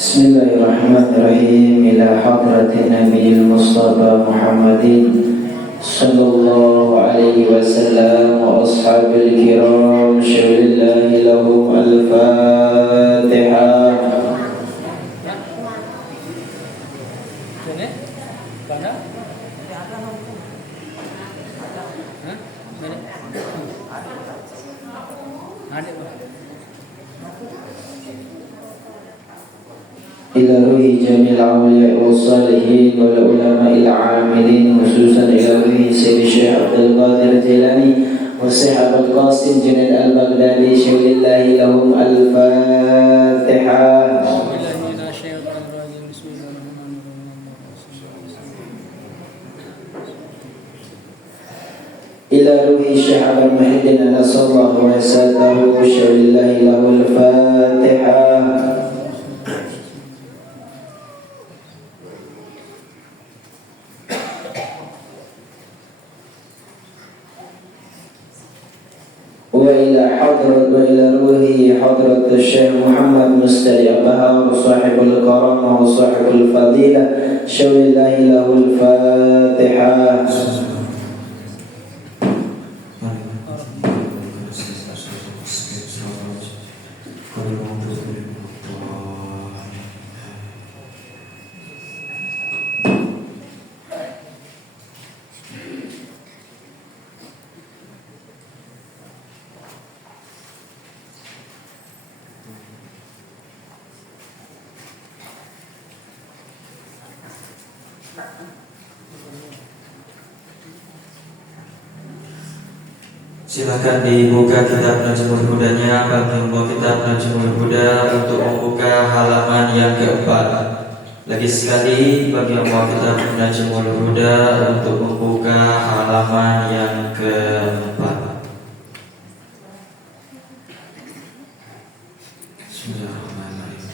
Bismillahirrahmanirrahim. Ila hadratin Nabiil Mustafa Muhammadin sallallahu alaihi wasallam wa ashabil kiram, syulillahi lahum al-Fatihah. Ila ruhi jamil awliya wa salihin wal ulama ila amilin, khususan ila ruhi Sayyidi Syekh Abdul Qadir Jilani wa Syekh Abdul Qasim Junaid al-Baghdadi, syulillahi lahum al-Fatihah. Ila ruhi Syekh Abdul Muhyiddin Nasallahu wa satahu, syulillahi lahum al-Fatihah. وإلى روحه حضرة الشيخ محمد مستري بهاء صاحب الكرامة وصاحب الفضيلة، شو الله له الفاتحة. Silakan dibuka kitab Najmul Hudanya, bab nomor kitab Najmul Huda untuk membuka halaman yang keempat. Lagi sekali bagi yang mau kitab Najmul Huda untuk membuka halaman yang keempat. Bismillahirrahmanirrahim.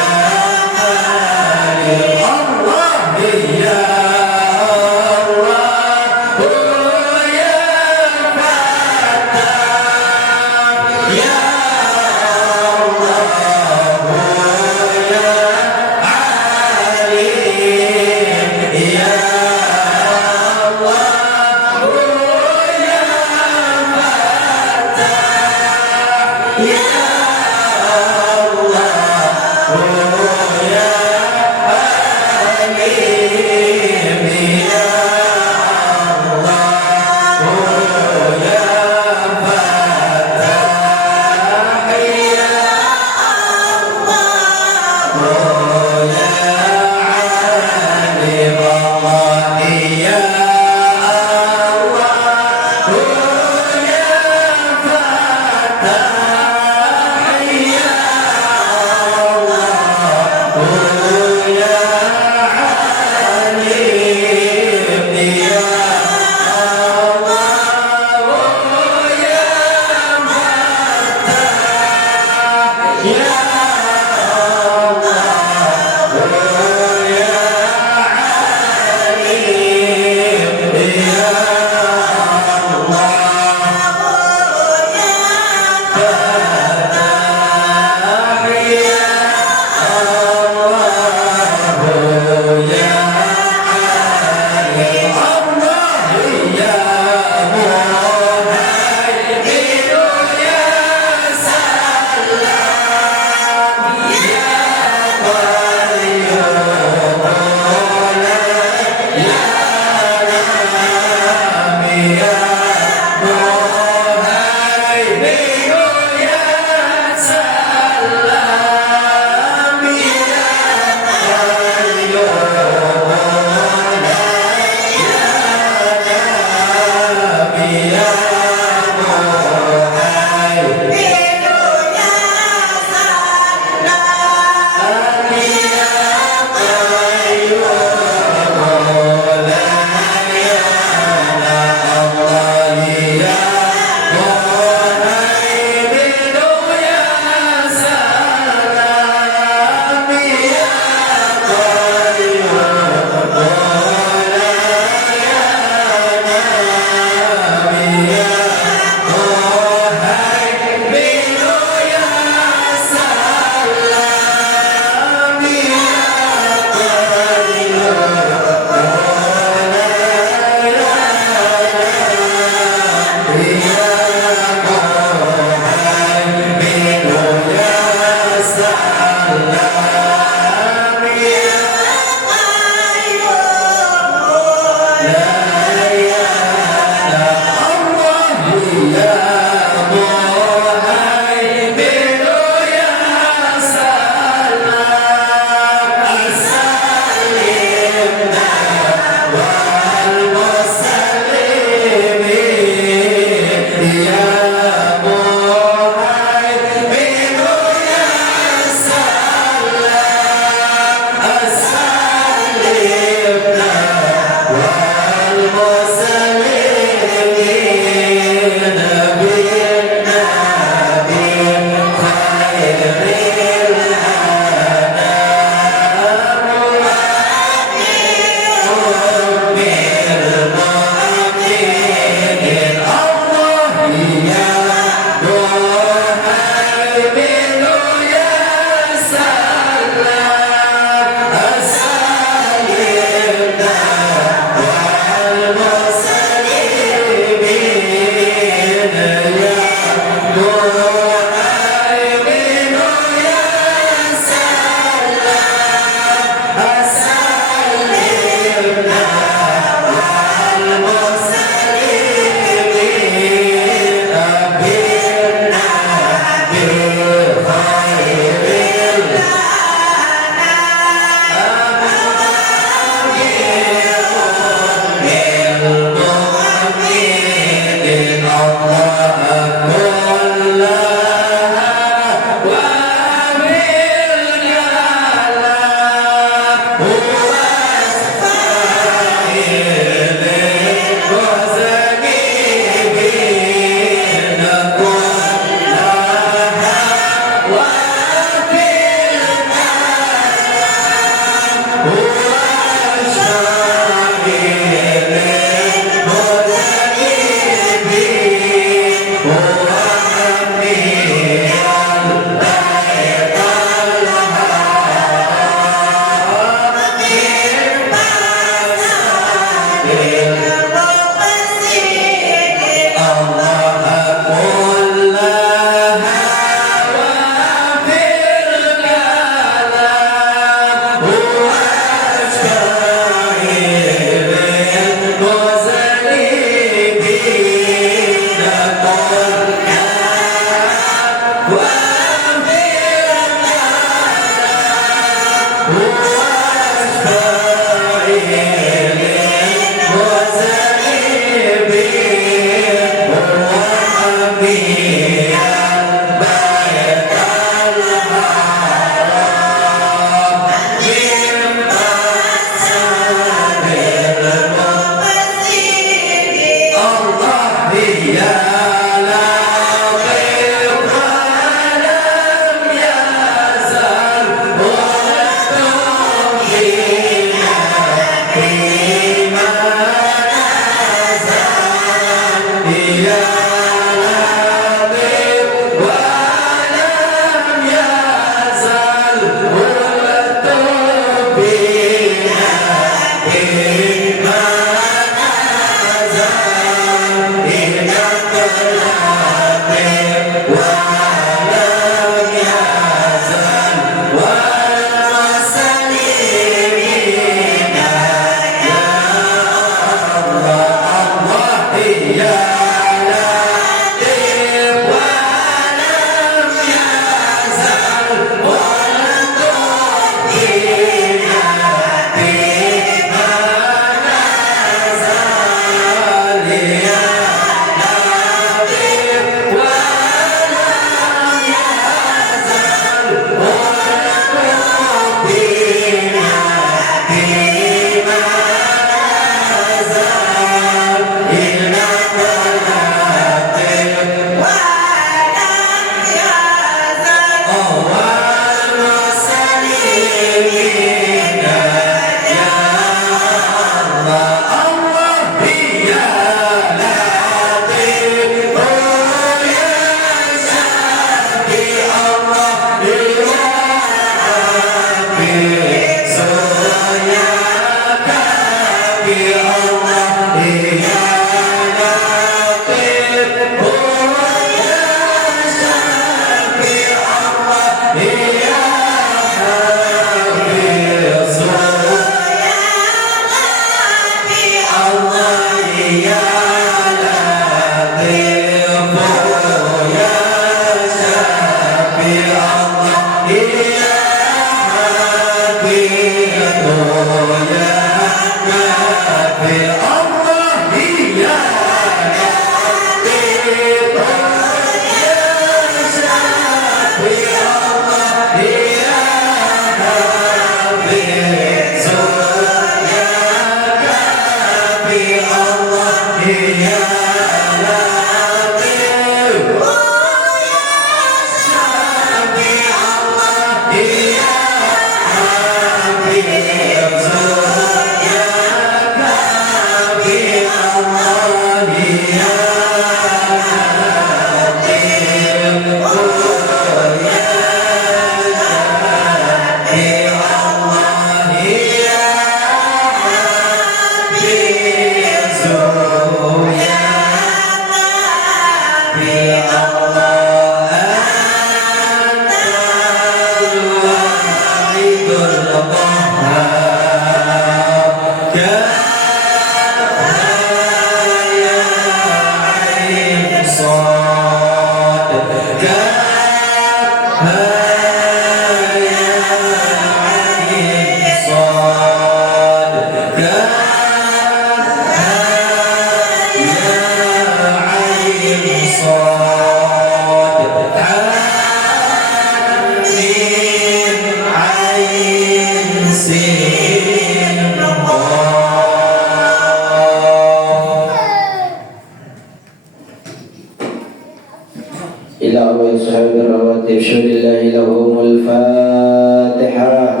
إلى أول صحاب الرواتب شهد الله لهم الفاتحة.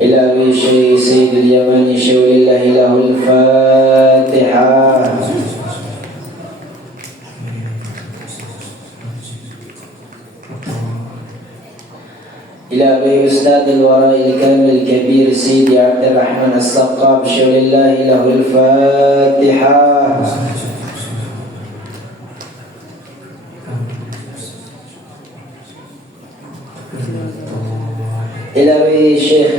إلى أبي شيخ سيد اليمن شهد الله له الفاتحة. إلى أبي أستاذ الوراء الكامل الكبير سيدي عبد الرحمن السقا بشر الله له الفاتحة. إلى أبي شيخ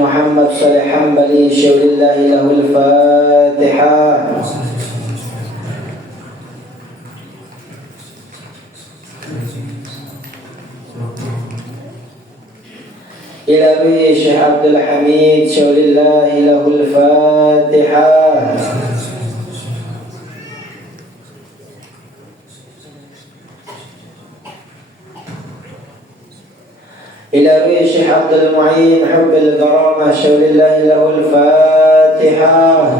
محمد صالح حنبلي بشر الله له الفاتحة. إلى أبي شيخ عبد الحميد شول الله له الفاتحة. إلى أبي شيخ عبد المعين حب الكرامة شول الله له الفاتحة.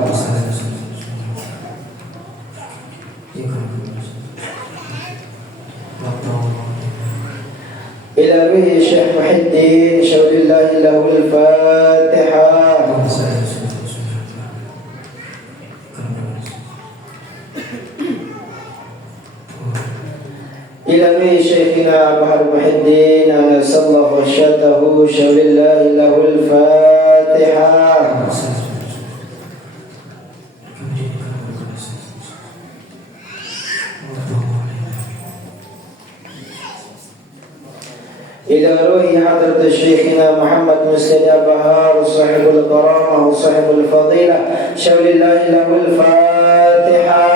إلى روح الشيخ محي الدين شول الله له الفاتحة. إلى روح شيخنا بحر محي الدين أنس الله وشاته شول الله له الفاتحة. إلى روح حضرة شيخنا محمد مسلم بهار صاحب الكرامة وصاحب الفضيلة شول الله له الفاتحة.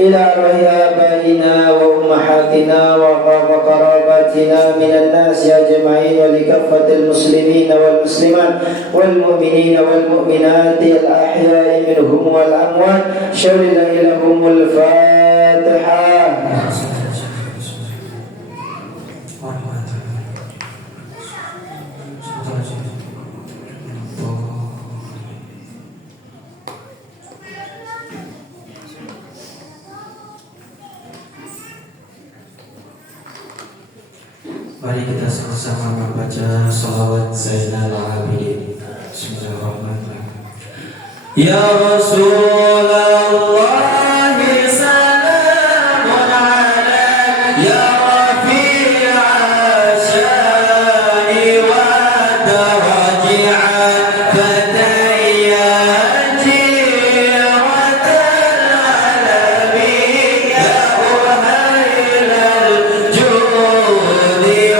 إلى روح آبائنا وأمهاتنا وقراباتنا من الناس أجمعين ولكافة المسلمين والمسلمات والمؤمنين والمؤمنات الأحياء منهم والأموات شول الله لهم الفاتحة. Mari kita sama-sama membaca salawat Zainal Abidin. Bismillahirrahmanirrahim. Ya Rasulullah salamun alaik ya rafi'a syani wa daraji'an fatayyati ratal alamin ya uhailal judi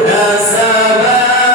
Nasabah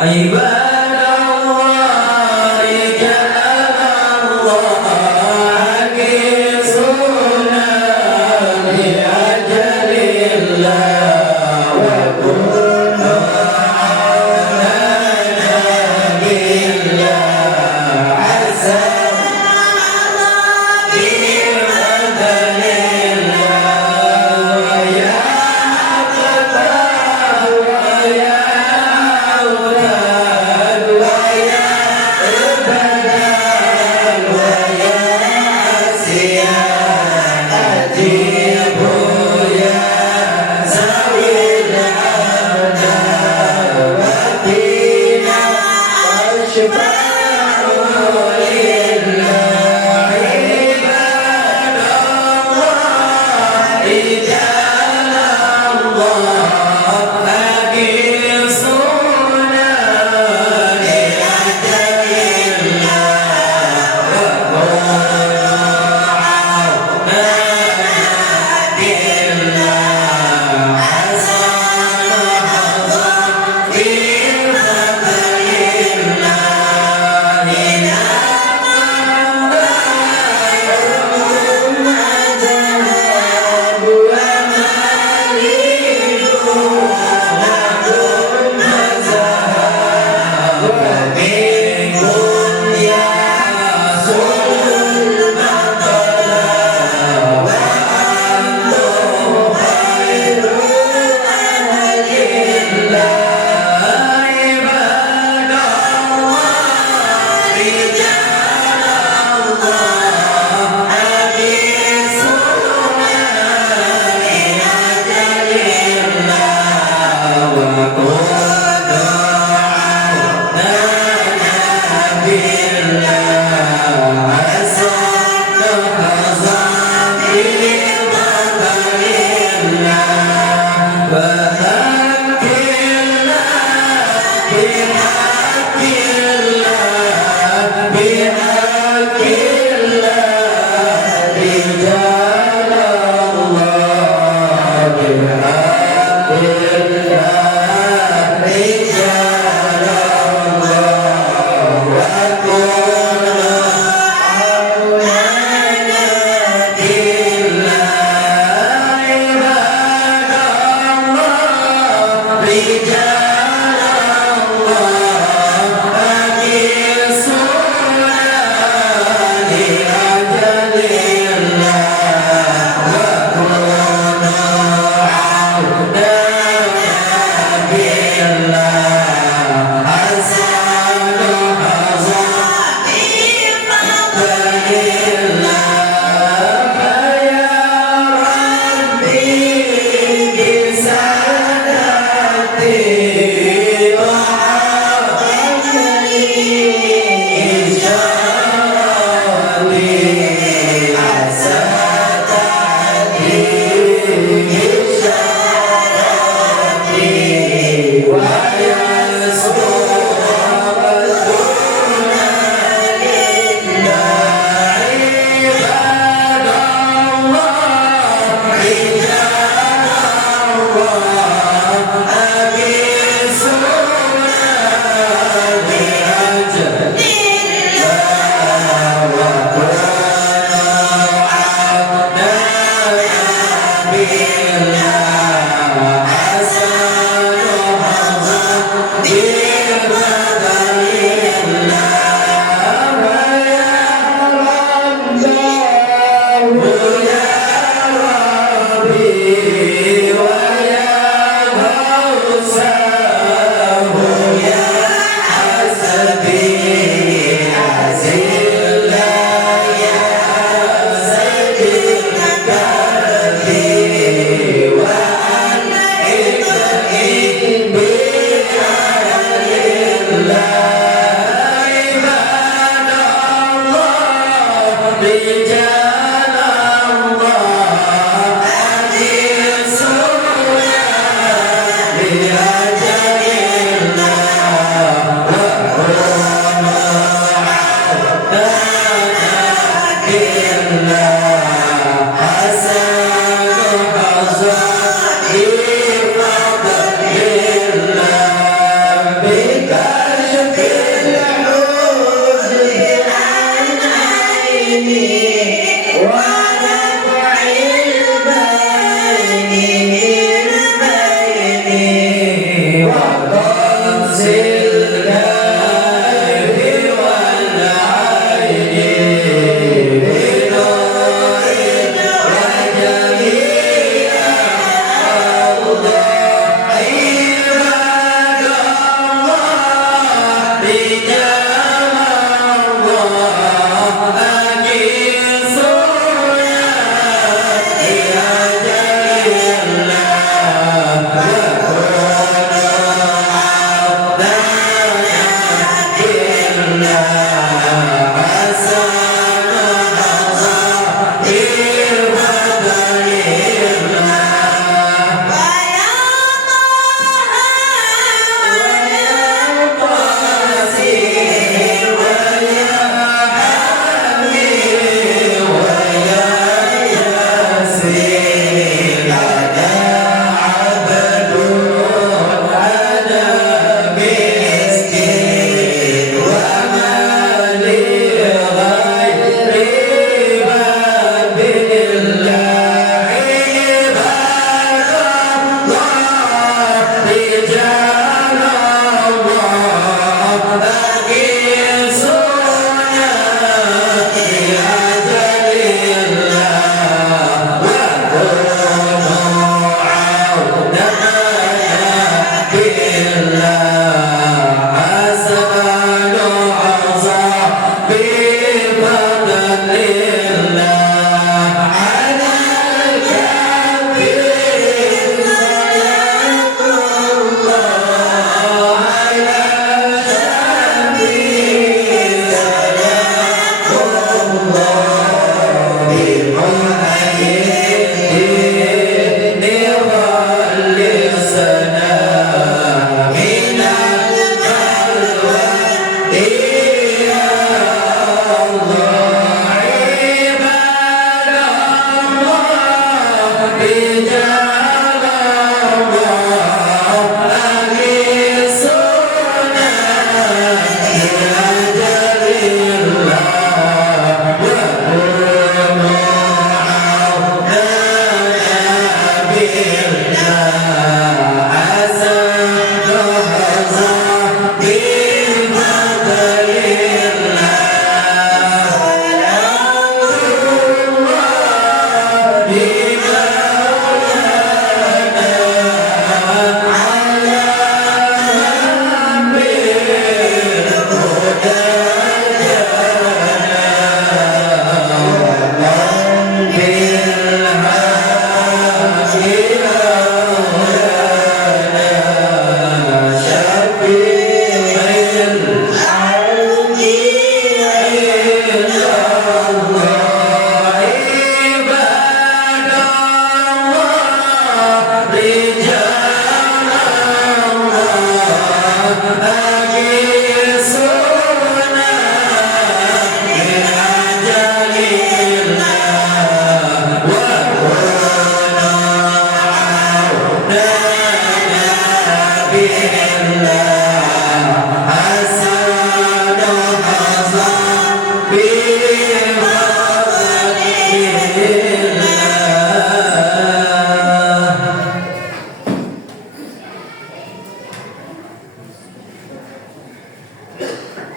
Bika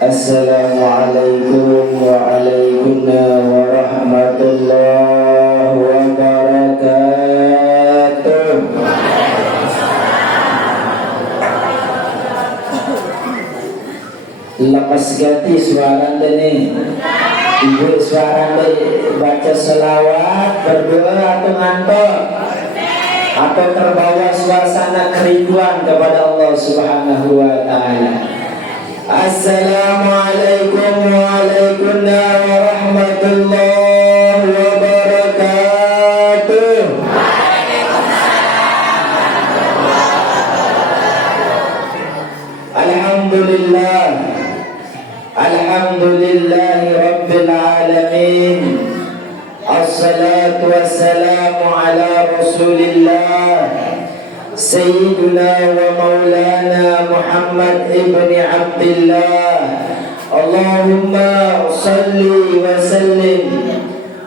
Assalamualaikum warahmatullahi wabarakatuh. Lepas ganti suara ini, ibu suara baca selawat, berdoa atau ngantor, atau terbawa suasana kerinduan kepada Allah Subhanahu wa Ta'ala. Assalamualaikum warahmatullahi wabarakatuh. Alhamdulillah, alhamdulillahi rabbil alamin. Assalatu wassalamu ala rasulillah Sayyidina wa maulana Muhammad ibn Abdullah. Allahumma salli wa sallim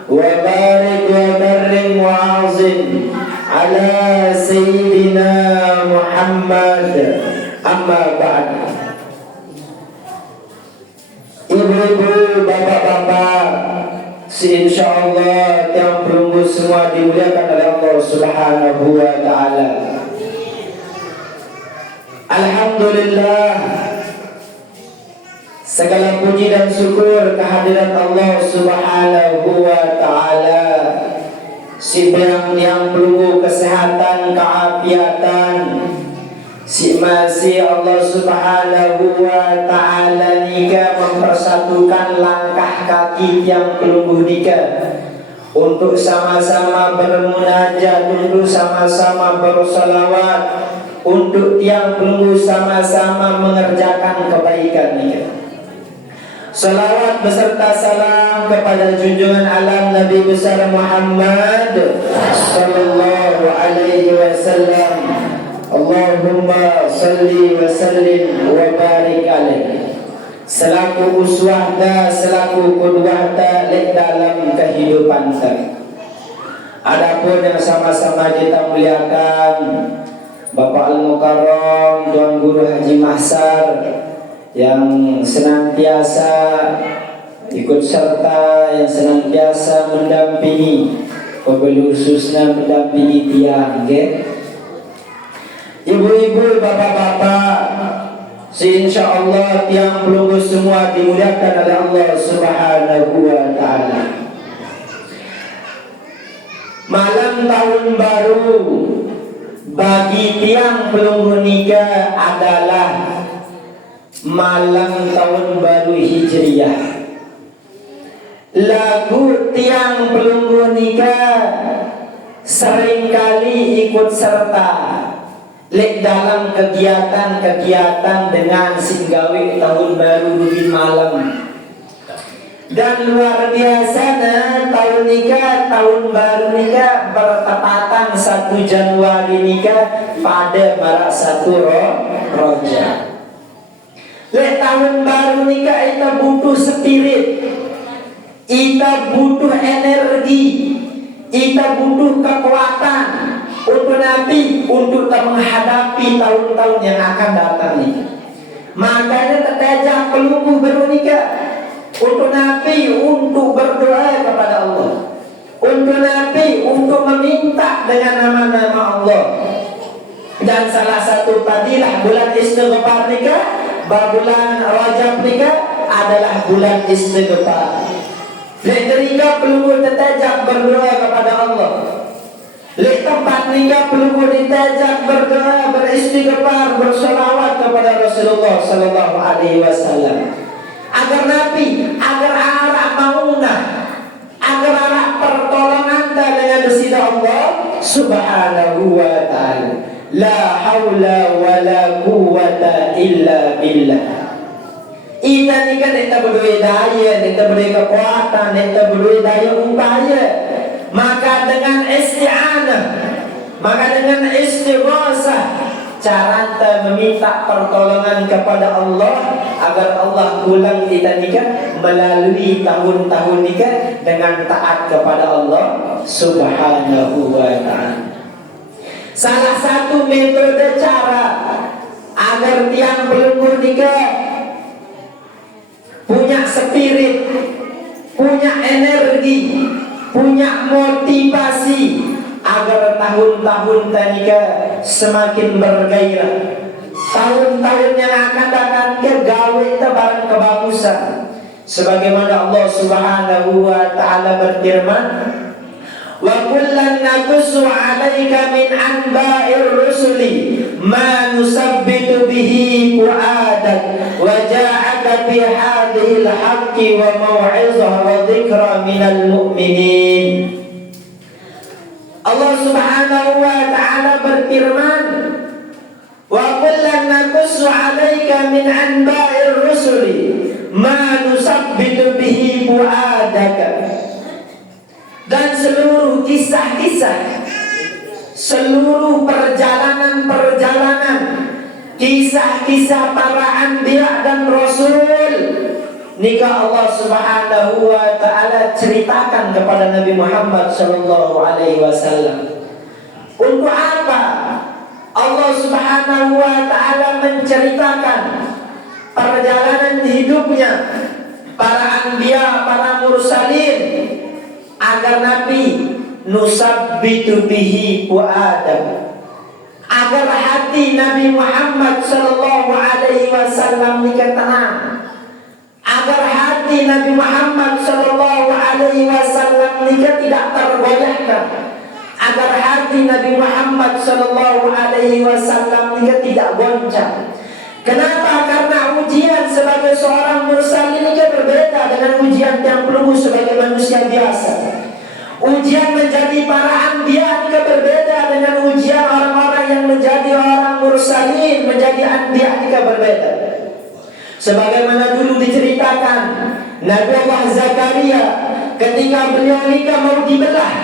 wa barik wa karrim wa azim ala Sayyidina Muhammad. Amma ba'd. Ibu-ibu, bapak-bapak, insyaallah yang perunggu semua dimuliakan oleh Allah Subhanahu wa Ta'ala. Alhamdulillah, segala puji dan syukur kehadirat Allah Subhanahu wa Ta'ala, si yang perlu kesehatan, keafiatan, si masih Allah Subhanahu wa Ta'ala nika mempersatukan langkah kaki yang pelungguh nika untuk sama-sama bermunajat, untuk sama-sama bersolawat, untuk yang pelungguh sama-sama mengerjakan kebaikan nika. Salawat beserta salam kepada junjungan alam Nabi besar Muhammad sallallahu alaihi wasallam. Allahumma salli wa sallim wa barik alaih, selaku uswahda, selaku qudwahda dalam kehidupan kita. Adapun yang sama-sama kita muliakan Bapak Al-Mukarram Tuan Guru Haji Mahsar yang senantiasa ikut serta, yang senantiasa mendampingi, khususnya mendampingi tiang, okay? Ibu-ibu ibu-ibu, bapak-bapak, insyaallah tiang pelunggu semua dimuliakan oleh Allah Subhanahu wa taala. Malam tahun baru bagi tiang pelunggu nikah adalah malam tahun baru Hijriah. Lagu tiang pelunggu nikah seringkali ikut serta lek dalam kegiatan-kegiatan dengan singgawi tahun baru di malam. Dan luar biasanya tahun nikah, tahun baru nikah bertepatan 1 Januari nikah pada marak 1 Rojab. Lek tahun baru nikah kita butuh spirit, kita butuh energi, kita butuh kekuatan untuk Nabi untuk menghadapi tahun-tahun yang akan datang nih. Makanya tertajam pelunggu bernikah untuk Nabi untuk berdoa kepada Allah, untuk Nabi untuk meminta dengan nama-nama Allah. Dan salah satu fadilah bulan istighfar nikah, bulan Rajab nikah adalah bulan istighfar. Ketika pelunggu tertajam berdoa kepada Allah, di tempat nikah pelunggu ditajak berdoa, beristighfar, bersolawat kepada Rasulullah Sallallahu Alaihi Wasallam, agar Nabi, agar arah maunah, agar arah pertolongan dengan sida Allah Subhanahu wa taala. La haula wa la quwwata illa billah. Ita nikah kita berdua daya, kita berdua kekuatan, kita berdua daya upaya. Maka dengan isti'anah, maka dengan istighosah, cara meminta pertolongan kepada Allah agar Allah pulang kita nikah melalui tahun-tahun nikah dengan taat kepada Allah Subhanahu wa ta'ala. Salah satu metode cara agar tiang pelunggu nikah punya spirit, punya energi, punya motivasi agar tahun-tahun nikah semakin bergairah. Tahun-tahun yang akan datang ke gawe barang kebagusan. Sebagaimana Allah Subhanahu wa taala berfirman, "Wa kullan naqussu 'alaika min anba'ir rusuli ma nusabbitu bihi fu'adak wa ja'aka fi hadhil haqqi wa mau'izah wa dzikra minal mu'minin." Allah Subhanahu wa ta'ala berfirman, "Wa kullan naqussu 'alaika min anba'ir rusuli ma nusabbitu bihi fu'adaka." Dan seluruh kisah-kisah, seluruh perjalanan-perjalanan, kisah-kisah para anbiya dan rasul, nikah Allah Subhanahu wa ta'ala ceritakan kepada Nabi Muhammad sallallahu alaihi wasallam. Untuk apa Allah Subhanahu wa ta'ala menceritakan perjalanan hidupnya para anbiya, para mursalin, agar Nabi nusabbitu bihi fu'adak, agar hati Nabi Muhammad sallallahu alaihi wasallam nikah tenang, agar hati Nabi Muhammad sallallahu alaihi wasallam nikah tidak tergoyahkan, agar hati Nabi Muhammad sallallahu alaihi wasallam nikah tidak goncang. Kenapa? Karena ujian sebagai seorang mursalin ini berbeda dengan ujian yang pelunggu sebagai manusia biasa. Ujian menjadi para anbiya juga berbeda dengan ujian orang-orang yang menjadi orang mursalin, menjadi anbiya juga berbeda. Sebagaimana dulu diceritakan Nabi Allah Zakaria ketika beliau nikah mau dibelah,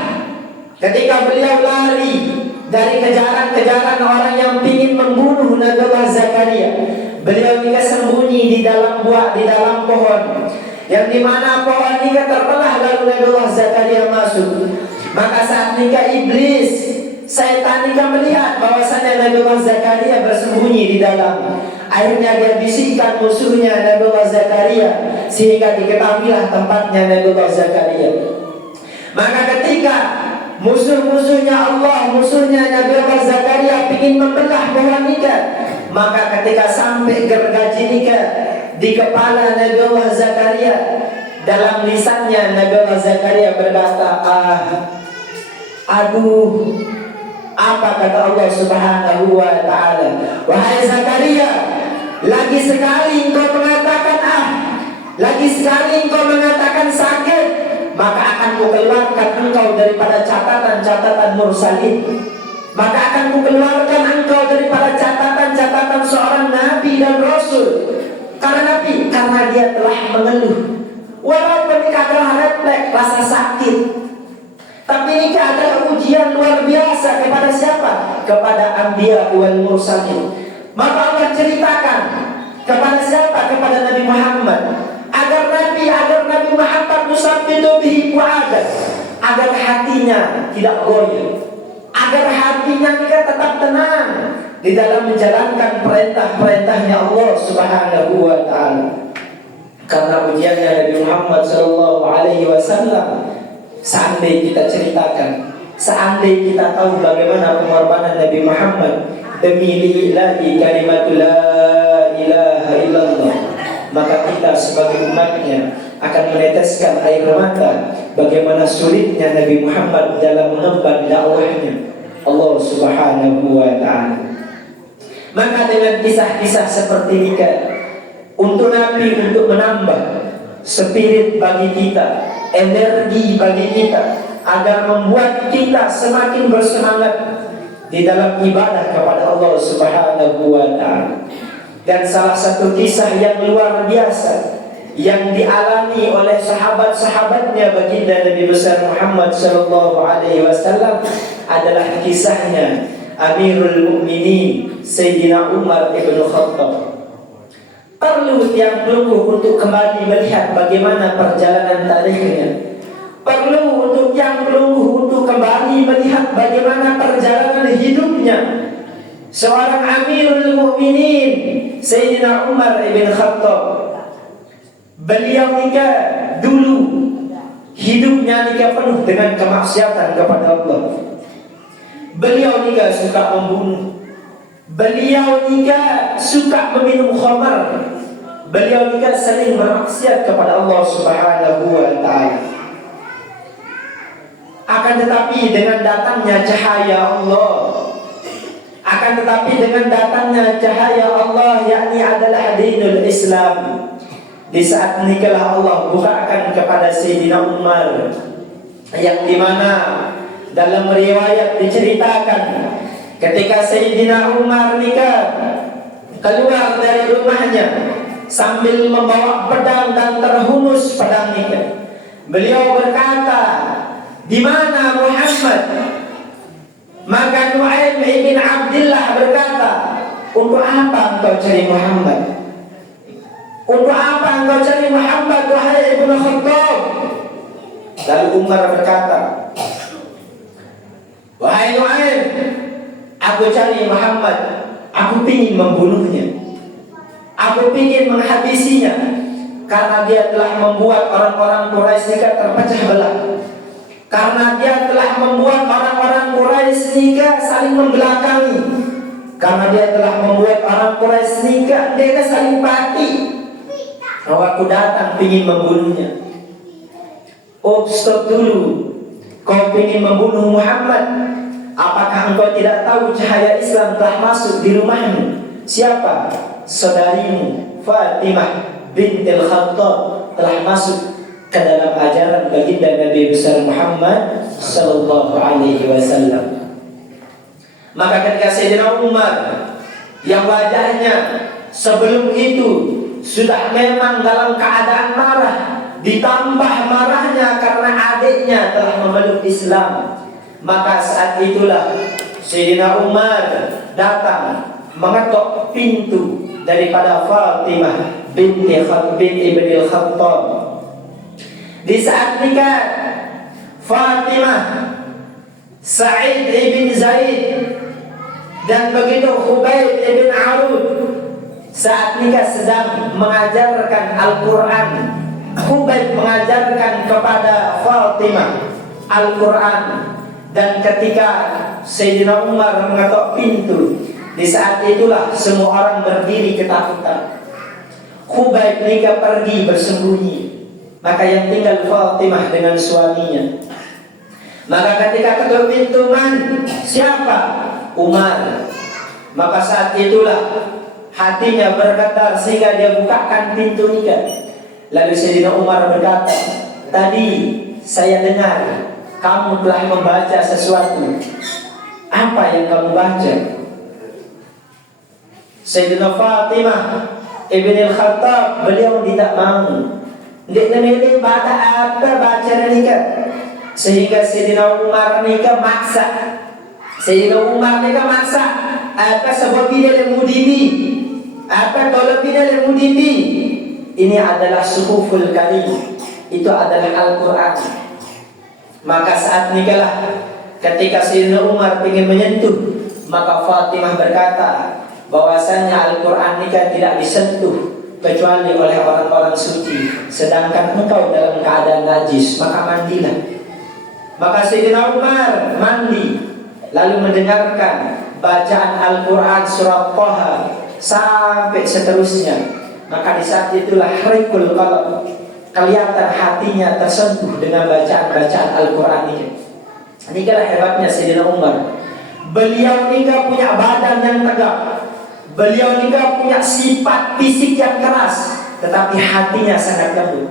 ketika beliau lari dari kejaran-kejaran orang yang ingin membunuh Nabi Allah Zakaria, beliau nikah sembunyi di dalam buah, di dalam pohon, yang dimana pohon nikah terbelah, lalu Nabi Allah Zakaria masuk. Maka saat nikah iblis, setan nikah melihat bahwasanya Nabi Allah Zakaria bersembunyi di dalam. Akhirnya dia bisikkan musuhnya Nabi Allah Zakaria, sehingga diketahuilah tempatnya Nabi Allah Zakaria. Maka ketika Musuh-musuhnya Allah, musuhnya Nabi Allah Zakaria ingin membelah pohon nikah. Maka ketika sampai gergaji nikah di kepala Nabi Allah Zakaria, dalam lisannya Nabi Allah Zakaria berkata, aduh, apa kata Allah Subhanahu wa ta'ala? Wahai Zakaria, lagi sekali engkau mengatakan lagi sekali engkau mengatakan sakit, maka akan kukeluarkan engkau daripada catatan-catatan mursalin. Maka akan kukeluarkan engkau daripada catatan-catatan seorang nabi dan rasul. Karena dia telah mengeluh. Walaupun ini adalah refleks rasa sakit, tapi ini adalah ujian luar biasa kepada siapa? Kepada anbiya wal mursalin. Maka Allah ceritakan kepada siapa? Kepada Nabi Muhammad, agar Nabi Muhammad musabbitu bihi fu'adak, agar hatinya tidak goyah, agar hatinya tetap tenang di dalam menjalankan perintah-perintahnya Allah Subhanahu wa ta'ala. Karena ujiannya Nabi Muhammad SAW, seandainya kita ceritakan, seandainya kita tahu bagaimana pengorbanan Nabi Muhammad demi lillahi kalimatul la ilaha illallah, maka kita sebagai umatnya akan meneteskan air mata bagaimana sulitnya Nabi Muhammad dalam mengemban dakwahnya Allah Subhanahu wa ta'ala. Maka dengan kisah-kisah seperti ini untuk Nabi, untuk menambah spirit bagi kita, energi bagi kita, agar membuat kita semakin bersemangat di dalam ibadah kepada Allah Subhanahu wa ta'ala. Dan salah satu kisah yang luar biasa yang dialami oleh sahabat-sahabatnya baginda Nabi besar Muhammad sallallahu alaihi wasallam adalah kisahnya Amirul Mukminin Sayyidina Umar ibn Khattab. Perlu yang pelungguh untuk kembali melihat bagaimana perjalanan tarikhnya. Perlu untuk yang pelungguh untuk kembali melihat bagaimana perjalanan hidupnya seorang Amirul Mukminin Sayyidina Umar ibn Khattab. Beliau nikah dulu, hidupnya nikah penuh dengan kemaksiatan kepada Allah. Beliau nikah suka membunuh. Beliau nikah suka meminum khamar. Beliau nikah sering bermaksiat kepada Allah Subhanahu wa ta'ala. Akan tetapi dengan datangnya cahaya Allah, yakni adalah dinul Islam, di saat nikahlah Allah bukakan kepada Sayyidina Umar, yang dimana dalam riwayat diceritakan ketika Sayyidina Umar nikah, keluar dari rumahnya sambil membawa pedang dan terhunus pedang nikah. Beliau berkata, "Di mana Muhammad?" Maka Nu'aim bin Abdullah berkata, "Untuk apa engkau cari Muhammad? Untuk apa engkau cari Muhammad, wahai Ibnu Khattab?" Lalu Umar berkata, "Wahai Nu'aim, aku cari Muhammad, aku ingin membunuhnya, aku ingin menghabisinya, karena dia telah membuat orang-orang Quraisy terpecah belah, karena dia telah membuat orang-orang Quraisy saling membelakangi, karena dia telah membuat orang Quraisy dia saling mati. Aku datang ingin membunuhnya." Oh, stop dulu. Kau ingin membunuh Muhammad? Apakah engkau tidak tahu cahaya Islam telah masuk di rumahmu? Siapa? Saudarimu Fatimah bintil Khattab telah masuk ke dalam ajaran baginda Nabi besar Muhammad sallallahu alaihi wasallam. Maka ketika Sayyidina Umar yang wajahnya sebelum itu sudah memang dalam keadaan marah, ditambah marahnya karena adiknya telah memeluk Islam, maka saat itulah Sayyidina Umar datang mengetok pintu daripada Fatimah binti Ibnil Khattab. Di saat nikah Fatimah, Sa'id ibn Zaid dan begitu Khubayb ibn Arud saat nikah sedang mengajarkan Al-Quran. Khubayb mengajarkan kepada Fatimah Al-Quran, Dan ketika Sayyidina Umar mengetok pintu, di saat itulah semua orang berdiri ketakutan. Khubayb mereka pergi bersembunyi. Maka yang tinggal Fatimah dengan suaminya. Maka ketika ketuk pintu, siapa? Umar. Maka saat itulah hatinya bergetar sehingga dia bukakan pintu nikah. Lalu Sayyidina Umar berkata, tadi saya dengar kamu telah membaca sesuatu. Apa yang kamu baca? Sayyidina Fatimah Ibn al-Khattab, beliau tidak mau. Dia memilih baca nikah. Sehingga Sayyidina Umar nikah maksa. Apa sebab dia mudibi? Apa kalau dia mudibi? Ini adalah suhuful karim. Itu adalah Al-Quran. Maka saat nikahlah, ketika Sayyidina Umar ingin menyentuh, maka Fatimah berkata bahwasanya Al-Quran nikah tidak disentuh kecuali oleh orang-orang suci. Sedangkan engkau dalam keadaan najis, maka mandilah. Maka Sayyidina Umar mandi, lalu mendengarkan bacaan Al-Quran surah Taha sampai seterusnya. Maka di saat itulah harikul qalb, kelihatan hatinya tersentuh dengan bacaan-bacaan Al-Quran ini. Inilah hebatnya Sayyidina Umar. Beliau nikah punya badan yang tegak, beliau nikah punya sifat fisik yang keras, tetapi hatinya sangat lembut.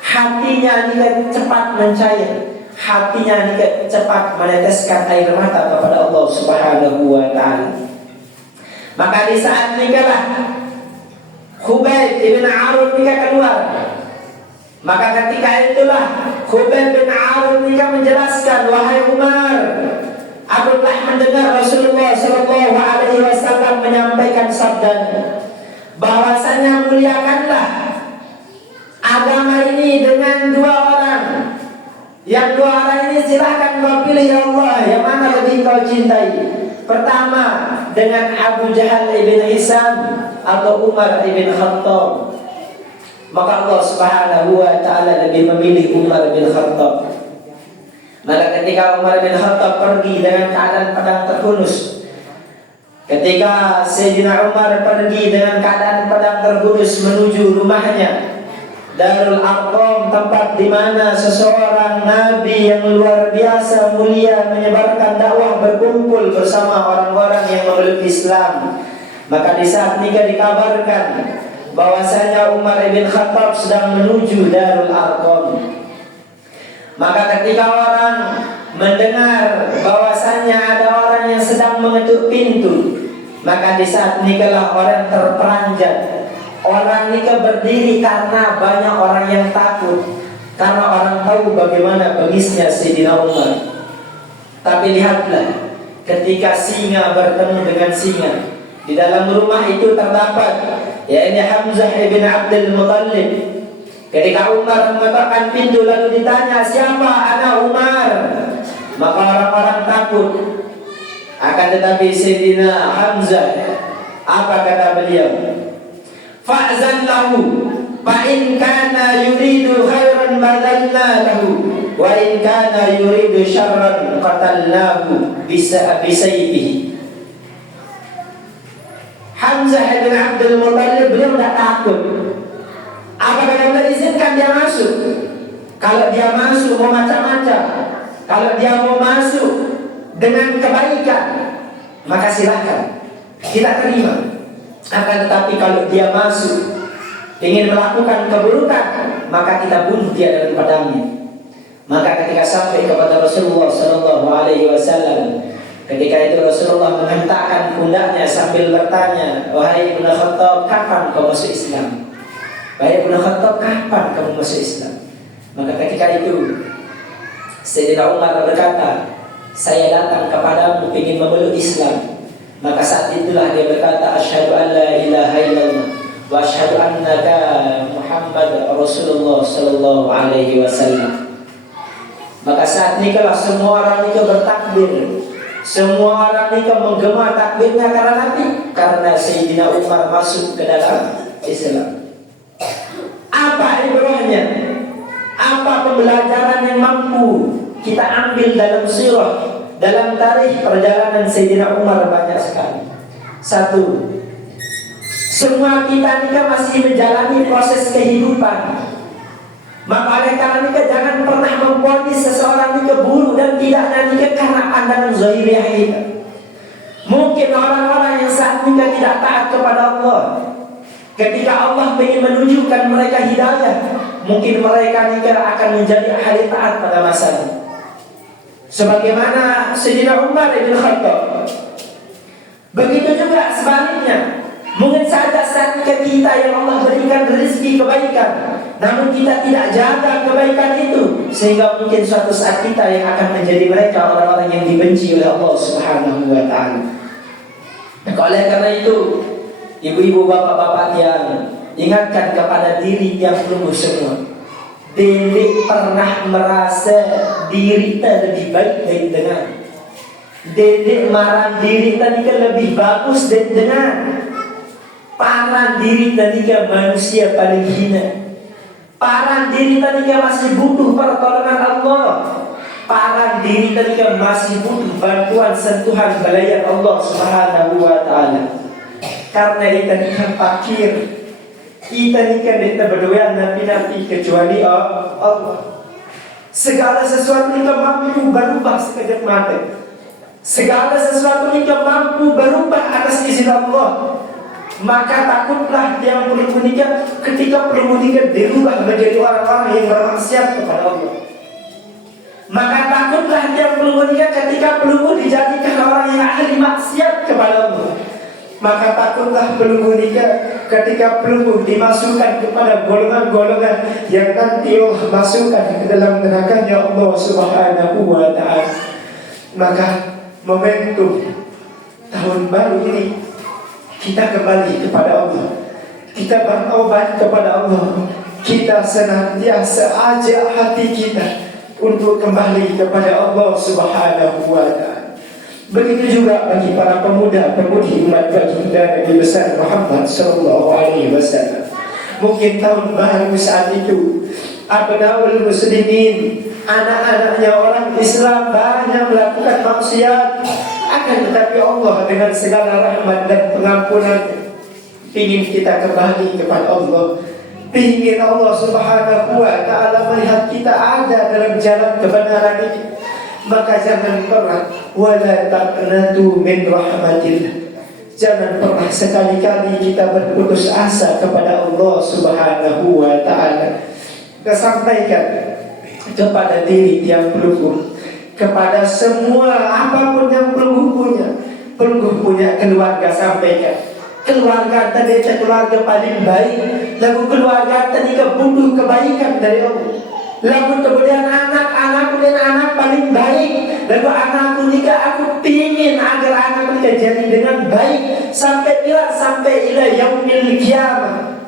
Hatinya nikah cepat mencair, hatinya nikah cepat meneteskan air mata kepada Allah Subhanahu wa ta'ala. Maka di saat nikahlah Khubayb ibn Arun nikah keluar. Maka ketika itulah Khubayb bin Arun nikah menjelaskan, wahai Umar, aku telah mendengar Rasulullah Shallallahu Alaihi Wasallam menyampaikan sabdanya, bahwasanya muliakanlah agama ini dengan dua orang. Yang dua orang ini silahkan kau pilih ya Allah, yang mana lebih kau cintai? Pertama dengan Abu Jahal ibn Hisam atau Umar ibn Khattab. Maka Allah Subhanahu wa ta'ala lebih memilih Umar bin Khattab. Maka ketika Umar bin Khattab pergi dengan keadaan pedang terhunus, ketika Sayyidina Umar pergi dengan keadaan pedang terhunus menuju rumahnya Darul Arqam, tempat di mana seseorang nabi yang luar biasa mulia menyebarkan dakwah berkumpul bersama orang-orang yang memeluk Islam. Maka di saat nikah dikabarkan bahwasanya Umar bin Khattab sedang menuju Darul Arqam. Maka ketika orang mendengar bahwasanya ada orang yang sedang mengetuk pintu, maka di saat nikahlah orang terperanjat. Orang nikah berdiri karena banyak orang yang takut, karena orang tahu bagaimana bengisnya Sayyidina Umar. Tapi lihatlah, ketika singa bertemu dengan singa, di dalam rumah itu terdapat yakni Hamzah ibn Abdul Muttalib. Ketika Umar mengetukkan pintu lalu ditanya, siapa? Ana Umar. Maka orang-orang takut. Akan tetapi Sayyidina Hamzah, apa kata beliau? Fa'zan lahu, fa in kana yuridu khairan badalna lahu, wa in kana yuridu syarran qatalnahu bisayfihi. Hamzah bin Abdul Muttalib beliau tidak takut. Apakah kita izinkan dia masuk? Kalau dia masuk mau macam-macam, kalau dia mau masuk dengan kebaikan, maka silakan kita terima. Akan tetapi kalau dia masuk ingin melakukan keburukan, maka kita bunuh dia dengan pedangnya. Maka ketika sampai kepada Rasulullah Sallallahu Alaihi Wasallam, ketika itu Rasulullah menghentakkan pundaknya sambil bertanya, wahai Ibnu Khattab, kapan kau masuk Islam? Wahai Ibnu Khattab, kapan kamu masuk Islam? Maka ketika itu Sayyidina Umar berkata, saya datang kepadamu ingin memeluk Islam. Maka saat itulah dia berkata, asyhadu an la ilaha illallah wa asyhadu annaka Muhammad Rasulullah Sallallahu Alaihi Wasallam. Maka saat nikahlah semua orang itu bertakbir. Semua orang nikah menggema takbirnya karena Nabi, karena Sayyidina Umar masuk ke dalam Islam. Apa ibrahnya? Apa pembelajaran yang mampu kita ambil dalam sirah dalam tarikh perjalanan Sayyidina Umar banyak sekali. Satu, semua kita ini kan masih menjalani proses kehidupan. Maka oleh karena itu jangan pernah memvonis seseorang ini buruk dan tidak nanti karena pandangan zahiriah kita. Mungkin orang-orang yang saat ini tidak taat kepada Allah, ketika Allah ingin menunjukkan mereka hidayah, mungkin mereka ini akan menjadi ahli taat pada masanya. Sebagaimana Sayyidina Umar bin Khattab. Begitu juga sebaliknya. Mungkin saja saat kita yang Allah berikan rezeki kebaikan, namun kita tidak jaga kebaikan itu, sehingga mungkin suatu saat kita yang akan menjadi mereka orang-orang yang dibenci oleh Allah Subhanahu wa ta'ala. Oleh karena itu, ibu-ibu, bapak-bapak yang ingatkan kepada diri yang tumbuh semua, Dedek pernah merasa diri kita lebih baik dari dengan Dedek marah diri tadi kan lebih bagus dari dengan Paran diri tadi kan manusia paling hina. Paran diri tadi kan masih butuh pertolongan Allah. Paran diri tadi kan masih butuh bantuan sentuhan belayan Allah Subhanahu wa ta'ala. Karena kita ni kan fakir, kita ni kan kita berdoa nabi-nabi kecuali Allah. Segala sesuatu kita mampu berubah sekejap mata. Segala sesuatu kita mampu berubah atas izin Allah. Maka takutlah yang belum menikah ketika belum menikah dirubah menjadi orang-orang yang bermaksiat kepada Allah. Maka takutlah yang belum menikah ketika belum dijadikan orang yang ahli maksiat kepada Allah. Maka takutlah belum menikah ketika belum dimasukkan kepada golongan-golongan yang nanti Allah masukkan ke dalam nerakanya Allah Subhanahu wa ta'ala. Maka momentum tahun baru ini kita kembali kepada Allah, kita berobat kepada Allah, kita senantiasa ajak hati kita untuk kembali kepada Allah Subhanahu wa ta'ala. Begitu juga bagi para pemuda-pemudi umat baginda Nabi besar Muhammad sallallahu alaihi wasallam. Mungkin tahun baru saat itu abnaul muslimin, anak-anaknya orang Islam banyak melakukan maksiat. Akan tetapi Allah dengan segala rahmat dan pengampunan ingin kita kembali kepada Allah. Ingin Allah Subhanahu wa ta'ala melihat kita ada dalam jalan kebenaran ini. Maka jangan pernah wala taqnatu min rahmatillah. Jangan pernah sekali-kali kita berputus asa kepada Allah Subhanahu wa ta'ala. Kita sampaikan kepada diri yang pelunggu, kepada semua apapun yang pelunggu punya keluarga, sampaikan keluarga tadi keluarga paling baik, lalu keluarga tadi butuh kebaikan dari Allah. Lalu kemudian anak-anakku dan anak paling baik, lalu anakku jika aku pingin agar anakku jadi dengan baik sampai ila yaumil qiyamah.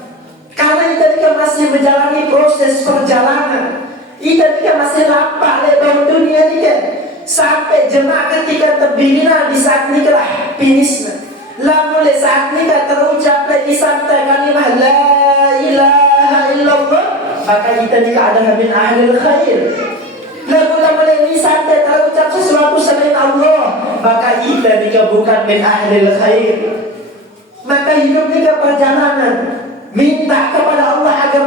Karena kita masih menjalani proses perjalanan, kita masih lapar lebar dunia ini kan. Sampai jemaah ketika terbina di saat nikah finisnya. Lalu saat nikah terucap di santai kalimah la ilaha illallah, maka kita nikah adalah min ahlil khair. Lalu di santai terucap sesuatu selain Allah, maka kita nikah bukan min ahlil khair. Maka hidup nikah perjalanan, minta kepada Allah agar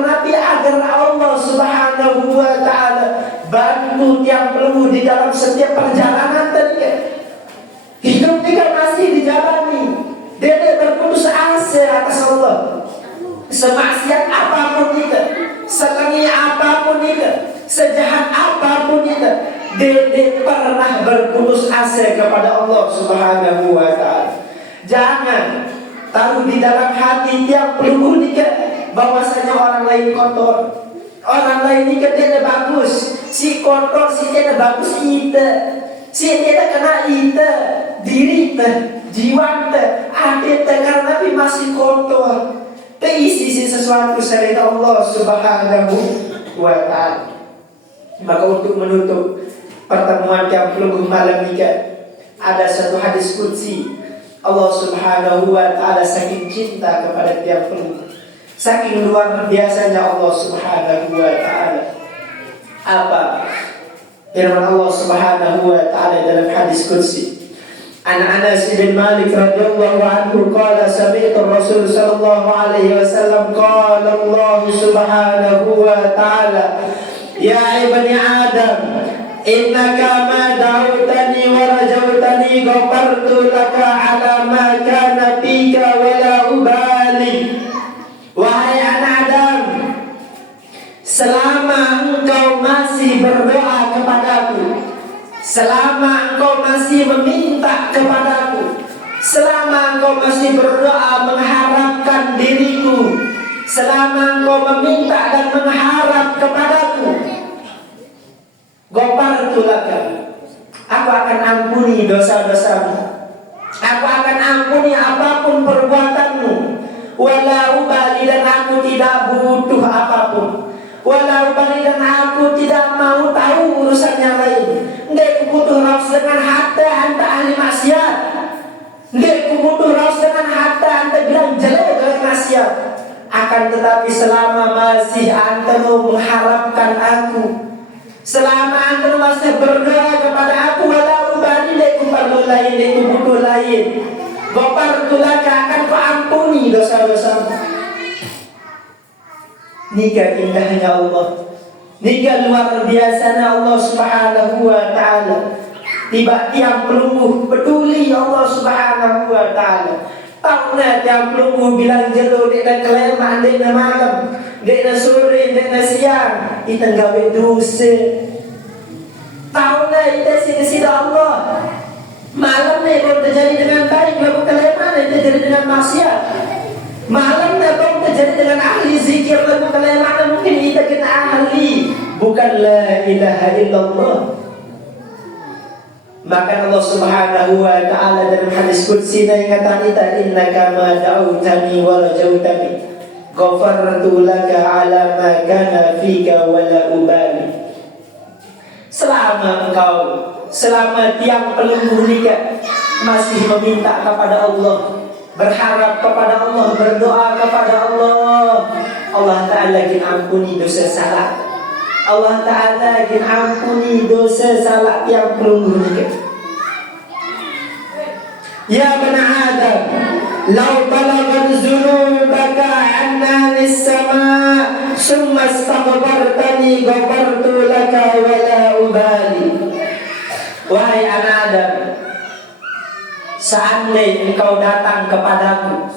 Allah Subhanahu wa ta'ala bantu yang perlu di dalam setiap perjalanan tadi. Hidup kita masih dijalani, dia berputus asa atas Allah. Semaksiat apapun kita, selengi apapun kita, sejahat apapun kita, dia pernah berputus asa kepada Allah Subhanahu wa ta'ala. Jangan taruh di dalam hati yang perlu kita bahwasanya orang lain kotor, orang lain ini tidak bagus, si kotor, si tidak bagus kita, si tidak kena kita, diri kita, jiwa kita, hati kita, karena tapi masih kotor, terisi sesuatu selain Allah Subhanahu wa ta'ala. Maka untuk menutup pertemuan yang pelunggu malam ini, ada satu hadis qudsi. Allah Subhanahu wa ta'ala saking cinta kepada tiap pelunggu, saking luar biasanya Allah Subhanahu wa ta'ala. Apa? Firman Allah Subhanahu wa taala dalam hadis qudsi. An Anas bin Malik radhiyallahu anhu qala sami'tu Rasul sallallahu alaihi wasallam qala Allah Subhanahu wa taala ya ibni Adam innaka ma da'utani wa rajautani ghafartu laka ala ma kana fika wa la ubali. Wahai anak Adam, selama engkau masih berdoa kepadaku, selama engkau masih meminta kepadaku, selama engkau masih berdoa mengharapkan diriku, selama engkau meminta dan mengharap kepadaku, ghafartu laka, aku akan ampuni dosa-dosamu, aku akan ampuni apapun perbuatanmu, wala ubali, dan aku tidak butuh apapun, wala ubali, dan aku tidak mau tahu urusan yang lain. Nggak butuh raus dengan harta anta ahli maksiat, nggak butuh raus dengan harta anta bilang jelek dari maksiat. Akan tetapi selama masih anta mau mengharapkan aku, selama anta masih berdoa kepada aku, wala ubali, nggak perlu lain, nggak butuh lain, ghafartu laka, akan kuampuni dosa-dosamu. Nikah indahnya Allah, nikah luar biasanya Allah Subhanahu wa taala. Tiba tiang pelungguh peduli Allah Subhanahu wa taala. Tahulah tiang pelungguh bilang jelo dekna kelema, dekna malam, dekna sore, dekna siang, kita gawe dosa. Tahulah kita sida-sida Allah. Malam ni kalau terjadi dengan baik, lalu kelemahan itu terjadi dengan maksiat. Malam ni kalau terjadi dengan ahli zikir, lalu kelemahan mungkin kita kena ahli, bukan la ilaha illallah. Maka Allah Subhanahu wa taala dalam hadis qudsi yang kata kita, innaka ma da'utani wa rajautani ghafartu laka ala ma kana fika wa la ubali. Selama tiang pelungguh nikah masih meminta kepada Allah, berharap kepada Allah, berdoa kepada Allah, Allah Ta'ala akan ampuni dosa salah. Allah Ta'ala akan ampuni dosa salah tiang pelungguh nikah. Ya bani Adam, law balaghat dzunubaka anna lis-sama' summa astaghfartani ghafartu laka wa la ubali. Wahai anak Adam, seandainya engkau datang kepadaku,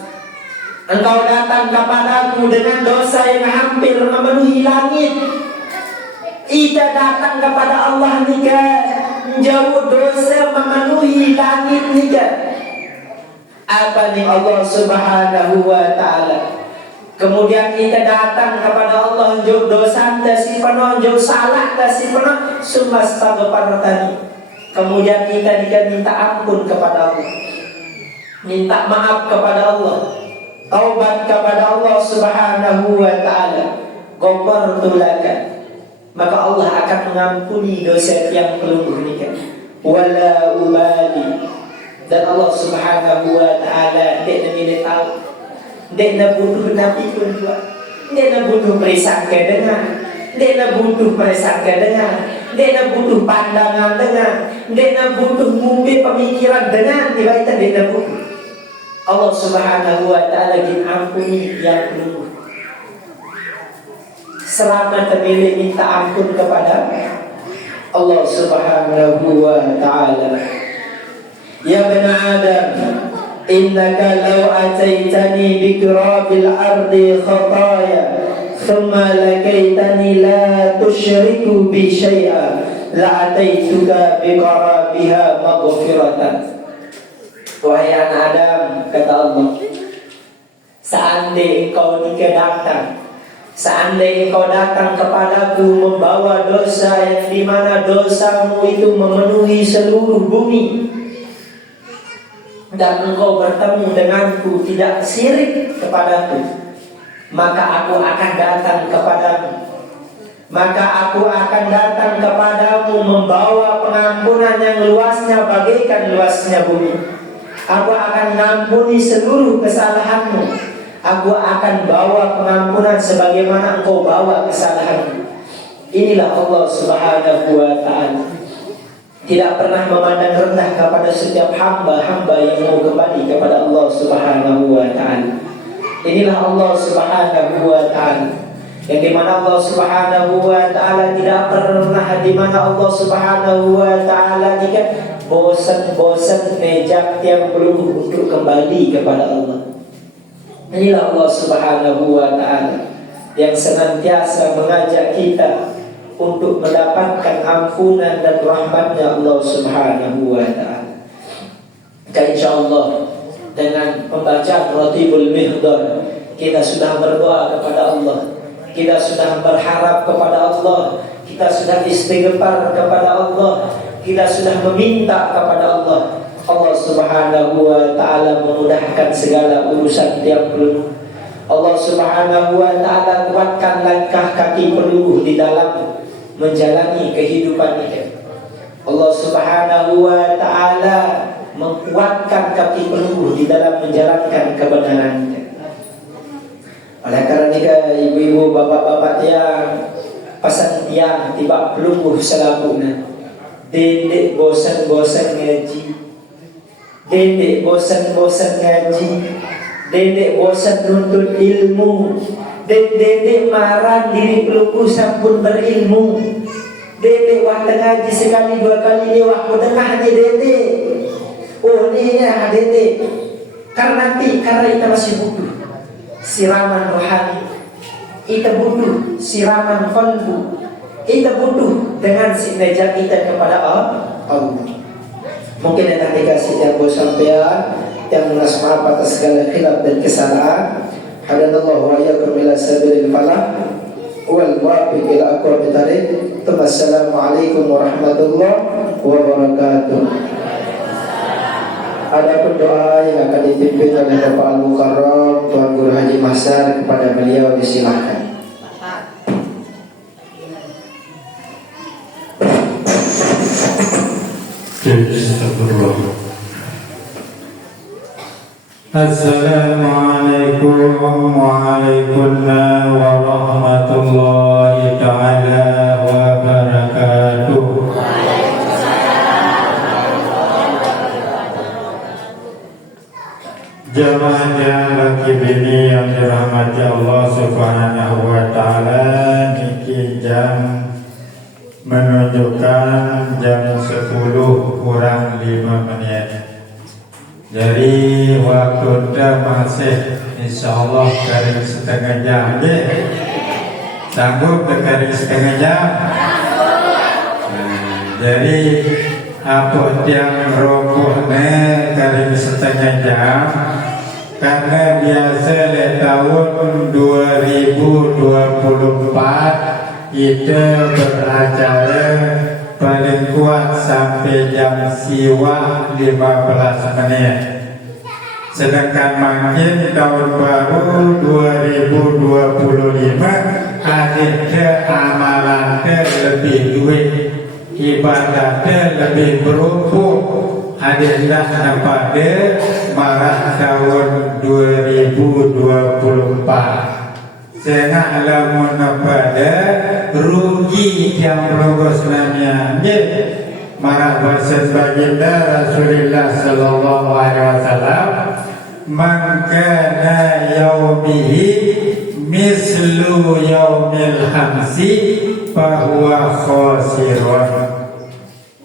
engkau datang kepadaku dengan dosa yang hampir memenuhi langit, ita datang kepada Allah nikah jauh dosa memenuhi langit nikah. Apa nih Allah Subhanahu wa taala? Kemudian kita datang kepada Allah jauh dosa si penuh, jauh salah si penuh, summa astaghfartani. Kemudian kita minta ampun kepada Allah, minta maaf kepada Allah, taubat kepada Allah Subhanahu wa taala, ghafartu laka, maka Allah akan mengampuni dosa yang pelungguh nikah. Wala ubali, dan Allah Subhanahu wa taala tidak tahu, tidak butuh nabi pun juga, tidak butuh perisangka dengar, tidak butuh perisangka dengar, tidak butuh pandangan dengar, tidak butuh mumpi pemikiran dengar, tidak butuh. Allah Subhanahu wa taala ampuni yang pelungguh. Selama terpilih minta ampun kepada Allah Subhanahu wa taala. Ya bani Adam, innaka law ataitani bi qurabil ardi khataya thumma lakaitani la tusyriku bi syai'a la ataituka bi qarabiha maghfiratan. Wahai anak Adam, kata Allah, seandainya engkau nikah datang, seandainya engkau datang kepadaku membawa dosa yang dimana dosamu itu memenuhi seluruh bumi, dan engkau bertemu denganku tidak syirik kepadaku, maka aku akan datang kepadamu, maka aku akan datang kepadamu membawa pengampunan yang luasnya bagaikan luasnya bumi. Aku akan mengampuni seluruh kesalahanmu. Aku akan bawa pengampunan sebagaimana engkau bawa kesalahanmu. Inilah Allah Subhanahu wa ta'ala. Tidak pernah memandang rendah kepada setiap hamba-hamba yang mau kembali kepada Allah Subhanahu wa ta'ala. Inilah Allah Subhanahu wa ta'ala, yang dimana Allah Subhanahu wa ta'ala tidak pernah, dimana Allah Subhanahu wa ta'ala jika bosan-bosan nejak tiang peluh untuk kembali kepada Allah. Inilah Allah Subhanahu wa ta'ala yang senantiasa mengajak kita untuk mendapatkan ampunan dan rahmatnya Allah Subhanahu wa ta'ala. InsyaAllah dengan membaca Ratibul Mihdar, kita sudah berdoa kepada Allah, kita sudah berharap kepada Allah, kita sudah istighfar kepada Allah, kita sudah meminta kepada Allah. Allah Subhanahu wa ta'ala memudahkan segala urusan tiap peluh. Allah Subhanahu wa ta'ala kuatkan langkah kaki peluh di dalam menjalani kehidupan ini. Allah Subhanahu wa ta'ala menguatkan kaki peluh di dalam menjalankan kebenaran. Oleh karena itu, ibu-ibu, bapak-bapak tiang, pesan tiang tiba peluh selapuna. Dedek bosan-bosan ngaji, dedek bosan-bosan ngaji, dedek bosan nuntut ilmu, dedek marah diri peluku sampun berilmu, dedek waktu ngaji sekali dua kali ni waktu tengah ni dedek. Oh ni ya dedek, karena kita masih butuh siraman rohani, kita butuh siraman qalbu, kita butuh dengan sinajat kita kepada Allah. Mungkin yang tadi kasih yang bos sampean yang mulas maaf atas segala khilaf dan kesalahan. Hadanallahu wa iyyakum ila sabilil falah wal muwaffiq ila aqwamit thariq. Wassalamualaikum warahmatullahi wabarakatuh. Adapun doa yang akan dipimpin oleh Bapak Al-Mukarram Tuan Guru Haji Mahsar, kepada beliau disilakan. Assalamualaikum warahmatullahi ta'ala wabarakatuh. Jamaah laki bini yang dirahmati Allah Subhanahu wa ta'ala, niki jam menunjukkan jam 10 kurang 5 menit. Jadi waktu kita masih insyaallah kali setengah jam je. Sanggup kali setengah jam? Jadi apa yang robohnya kali setengah jam, karena biasa le tahun 2024 kita beracara paling kuat sampai jam siwa 15 menit. Sedangkan makin tahun baru 2025 ada amalan lebih duit, ibadatnya lebih berumpuk, ada dah nampak marah tahun 2024. Saya alamun pada rugi yang logos nanya marah bahasa baginda Rasulullah sallallahu alaihi wasallam, man kana yaumihi mislu yaumil hamsi fahuwa khosirun.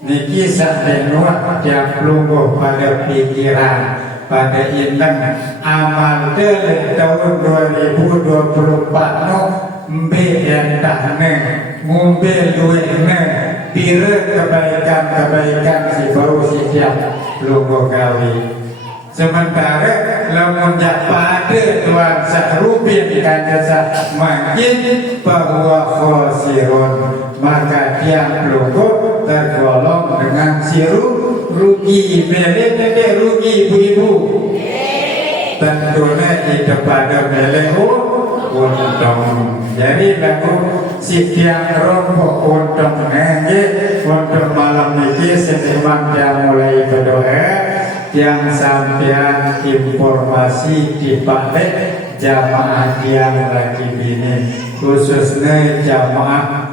Niki sadenua tiap lungguh pada pikiran, pada inang amal dari tahun 2024 no mbe entah ne ngumbe duit ne bira kebaikan si baru setiap lungguh gawi. Sementara lamun jak pada tuan sahrubin kanjasa makin bahwa khosirun, maka tiap lungguh tergolong dengan siru rugi. Bele rugi ibu-ibu. Tentunya itu pada belehu untung. Jadi lagu setiap rombok untung untuk malam ini seniman yang mulai berdoa, yang sampean informasi di balik jamaah yang lagi bini, khususnya jamaah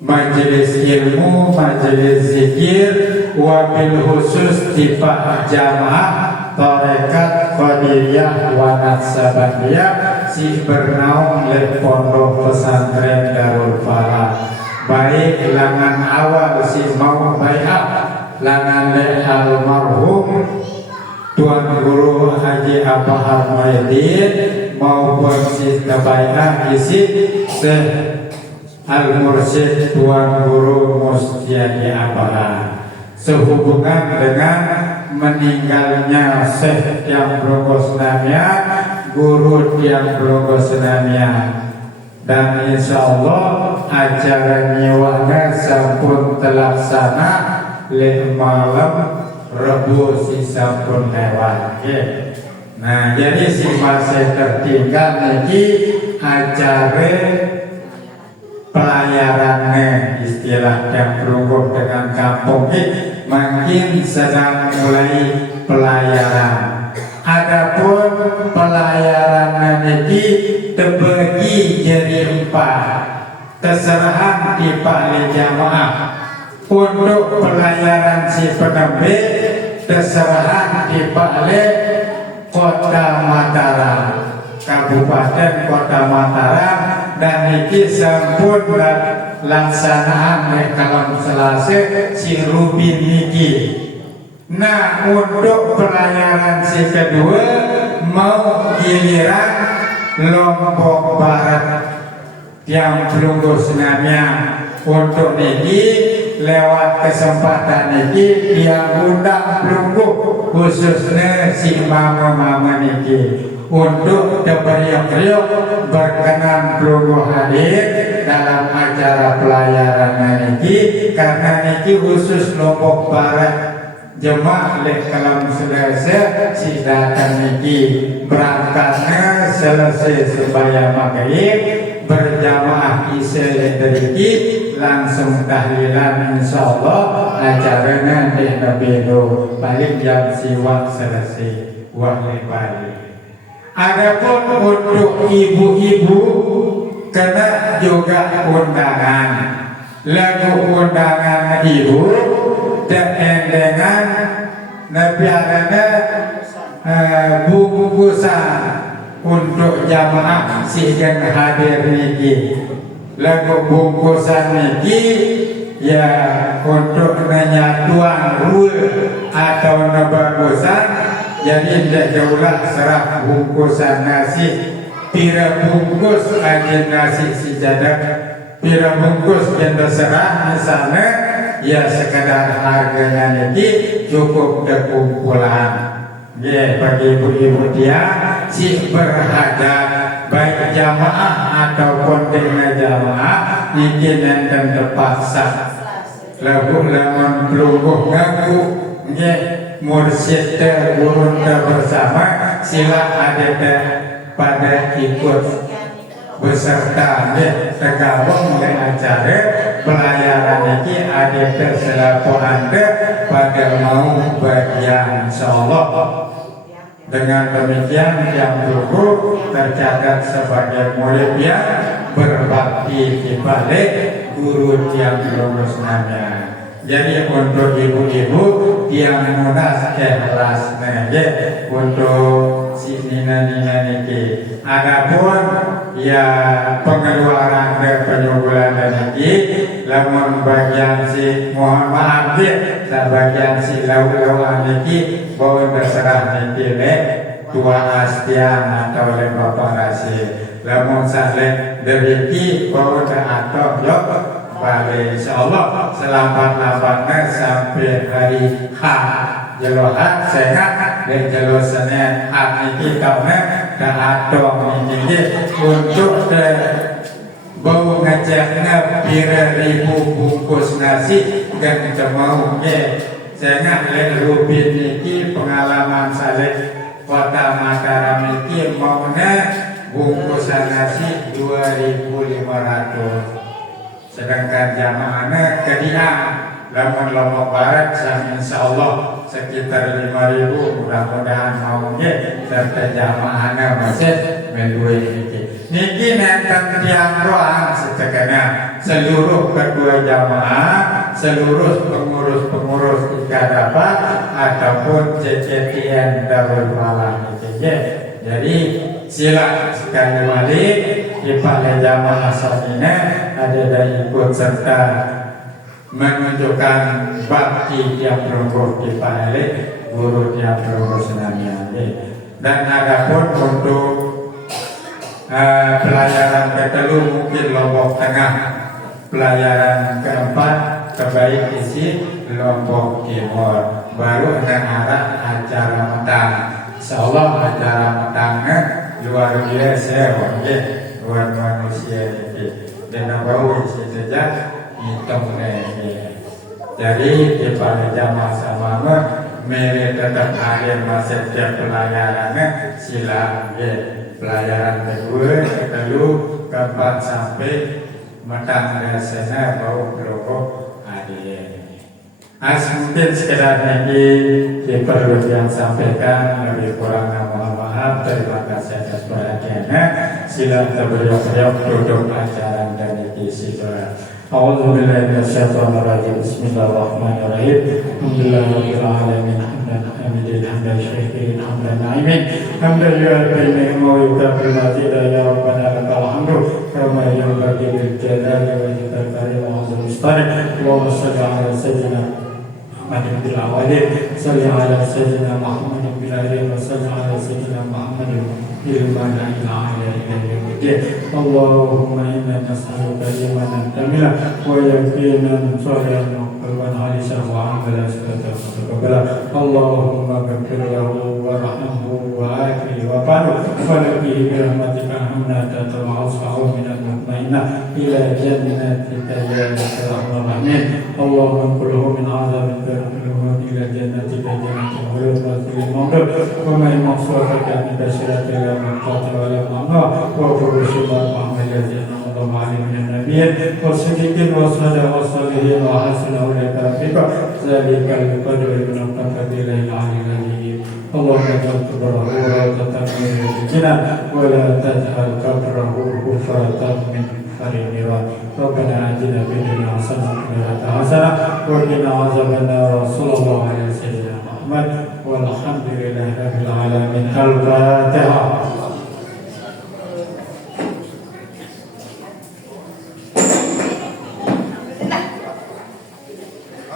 majelis ilmu, majelis zikir, wabil khusus tiba jamaah tarekat qadiriyah wa naksabandiyah si bernaung le pondok pesantren Darul Falah. Baik langan awal si mau baiat langan le almarhum Tuan Guru Haji Abahar Maidin maupun si baiat isi Al-Mursyid Tuan Guru Mustiadi Abahar sehubungan dengan meninggalnya Syekh Tiang Brogos Namia, Guru Tiang Brogos Namia. Dan insya Allah acara nyiwana sampun terlaksana le malam Rebu si sampun lewat. Nah jadi si masih tertinggal lagi acara pelayarannya istilah yang berhubung dengan kampung ini makin sedang mulai pelayaran. Adapun pelayaran ini terbagi jadi 4. Keserahan di Pak Jamaah untuk pelayaran si penembe, keserahan di Pak Kota Mataram, Kabupaten Kota Mataram, dan ini sampun laksanaan kalam selasa si Rubin niki. Nah untuk pelayaran si kedua mau giliran Lombok Barat yang Brogos Namia. Untuk niki lewat kesempatan niki yang undang Brogos khususnya si mama-mama niki untuk terperiuk-periuk berkenan Brogos hadir dalam acara pelayaran niki karena niki khusus Lombok Barat. Jemaah lek kalam selesai si datang niki berangkatnya selesai sembahyang maghrib berjamaah isya dari langsung tahlilan insyaallah acaranya di Nabido balik jam siwak selesai wahai balik. Adapun untuk ibu-ibu kena juga undangan lagu undangan ibu dengan nabiarana bungkusan untuk jamaah sehingga hadir niki. Lagu bungkusan niki ya untuk penyatuan rule atau nabagusan. Jadi tidak jauhlah serah bungkusan nasi. Pira bungkus aja nasi sejadah. Pira bungkus yang terserah misalnya ya sekadar harganya niki cukup kekumpulan. Ya bagi ibu-ibu dia si berharga baik jamaah ataupun dengan jamaah niki yang terpaksa. Lagu lamun Brogos ngaku ya mursyid guru bersama sila ada pada ikut beserta tergabung oleh acara pelayaran ini ada terselaku anda pada mau bagian insyaallah. Dengan demikian yang dulu tercatat sebagai murid yang berbakti di balik guru yang lulus namanya. Jadi untuk ibu-ibu yang mudah ikhlas untuk si nina-nina niki. Adapun ya pengeluaran dan penyugulan niki, lamun bagian si mohon maaf bagian si lau-lauan niki bahwa terserah niki tua astian atau le bapak rasid. Lamun saleh deriki bahwa atau yok balik insyaallah selamat-lambatnya sampai hari H jelo H sehat dan jelo Senin H ini tahunnya dan adong ini untuk bau ngeceknya pira ribu bungkus nasi dan cemaunya sehat le Rubin ini pengalaman saya Kota Mataram ini maunya bungkusan nasi 2.500. Sedangkan jamaahnya kedia lamun Lombok Barat insyaallah sekitar 5.000 mudah-mudahan mau serta jamaahnya masih kedua niki nenten tiang doang setegana seluruh kedua jamaah, seluruh pengurus ikadapat ataupun CCTN Darul Falah jadi sila sekali lagi di pada jamaah saatnya ada dan ikut serta menunjukkan bakti tiap ronggo di Pahale guru tiap ronggo senamnya dan adapun untuk pelayaran ketelu mungkin Lombok Tengah, pelayaran keempat terbaik isi Lombok Timur, baru ada arah acara metang. Insyaallah acara metangnya luar biasa luar manusia ini dan bau saja hitung jadi di pada jamaah sama mere tetap ada masa tiap pelayarannya sila pelayaran kedua, kedua, keempat sampai matang dasarnya bau rokok ada. Mungkin sekedar ini perlu yang sampaikan lebih kurang mohon maaf. Terima kasih atas perhatiannya. Silakan beliau duduk acara dari isi doa. A'udzubillahi minasyaitonirrajim. Bismillahirrahmanirrahim. Alhamdulillahirabbil alamin. Hamdan hamidin hamdan syakirin hamdan na'imin. Hamdan yu'abbi ni'mahu yukaffir mazidah ya rabbana lakal hamdu kama yanbaghi lil jalali wajhikal karim wa 'azimi mustari. Allahumma shalli 'ala sayyidina Muhammad bil awwalin, shalli 'ala sayyidina Muhammad bil akhirin, wa shalli 'ala sayyidina Muhammad bil manail a'la ila yaumil Allahumma inna nas'aluka imanan kamila wa yaqinan shalihan wa halisan wa amalan salihah. Allahumma ghfir lahu warhamhu wa afihi wa fa'fu wa nabihi bi rahmatika hamnata wa ashabu min al-mutmainnah ila jannatika ya arhamar rahimin. Allahumma qulhu min azabin karihun ila jannatika jannatul khulud wa fil mawdud wa ma maqsudaka min basyaratil maqata wa la mamna wa furushil Muhammad yazina wa min nabiyyin wa siddiqin wa salihin wa hasuna ulaka rafiqa zalikal qadru min al-qadri al-'ali. Allahumma ij'al qabrahu rawdatan min riyadil wa la taj'al qabrahu hufratan min farinira. Rabbana atina fid dunya hasanah wa fil akhirati hasanah wa qina adzaban nar. Sallallahu alaihi wasallam Muhammad walhamdulillahi rabbil alamin. Al-Fatihah.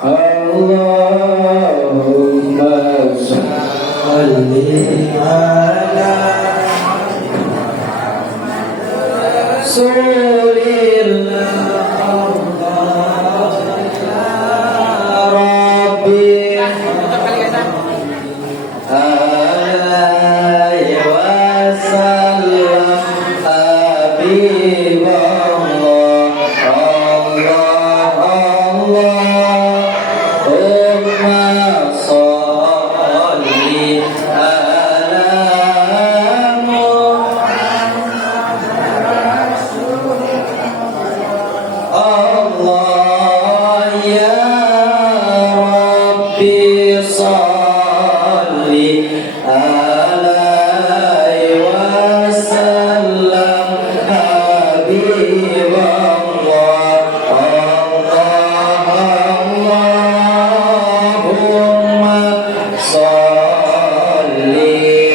Allahumma salli ala Muhammad